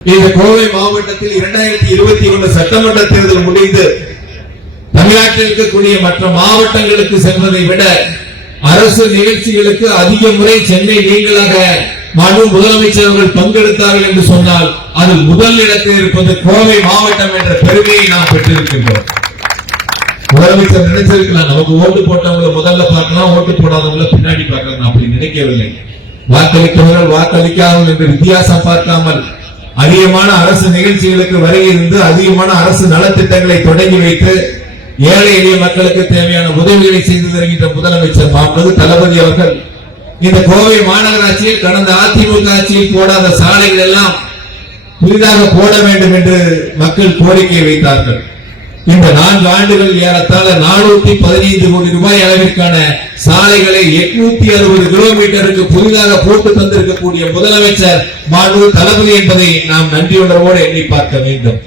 இந்த கோவை மாவட்டத்தில் இரண்டாயிரத்தி இருபத்தி ஒன்று சட்டமன்ற தேர்தல் முடிந்து தமிழ்நாட்டில் இருக்கக்கூடிய மற்ற மாவட்டங்களுக்கு செல்வதை விட அரசு நிகழ்ச்சிகளுக்கு அதிக முறை சென்னை நீங்களாக மனு முதலமைச்சர் அவர்கள் பங்கெடுத்தார்கள் என்று சொன்னால் அது முதல் இடத்தில் இருப்பது கோவை மாவட்டம் என்ற பெருமையை நாம் பெற்றிருக்கின்றோம். முதலமைச்சர் நினைச்சிருக்கலாம் நமக்கு ஓட்டு போட்டவங்களை முதல்ல பார்க்கலாம் ஓட்டு போடாதவங்களை பின்னாடி பார்க்கலாம். அப்படி நினைக்கவில்லை. வாக்களித்தவர்கள் வாக்களிக்காதவர்கள் என்று வித்தியாசம் பார்க்காமல் அதிகமான அரசு நிகழ்ச்சிகளுக்கு வருகை இருந்து அதிகமான அரசு நலத்திட்டங்களை தொடங்கி வைத்து ஏழை எளிய மக்களுக்கு தேவையான உதவிகளை செய்து தருகின்ற முதலமைச்சர் பார்ப்பது தளபதி அவர்கள். இந்த கோவை மாநகராட்சியில் கடந்த அதிமுக ஆட்சியில் போடாத சாலைகள் எல்லாம் புதிதாக போட வேண்டும் என்று மக்கள் கோரிக்கை வைத்தார்கள். இந்த நான்கு ஆண்டுகள் ஏறத்தாழ நானூத்தி பதினைந்து கோடி ரூபாய் அளவிற்கான சாலைகளை எட்நூத்தி அறுபது கிலோமீட்டருக்கு புதிதாக போட்டு தந்திருக்கக்கூடிய முதலமைச்சர் மாண்பு தளபதி என்பதை நாம் நன்றியுணர்வோடு எண்ணி பார்க்க வேண்டும்.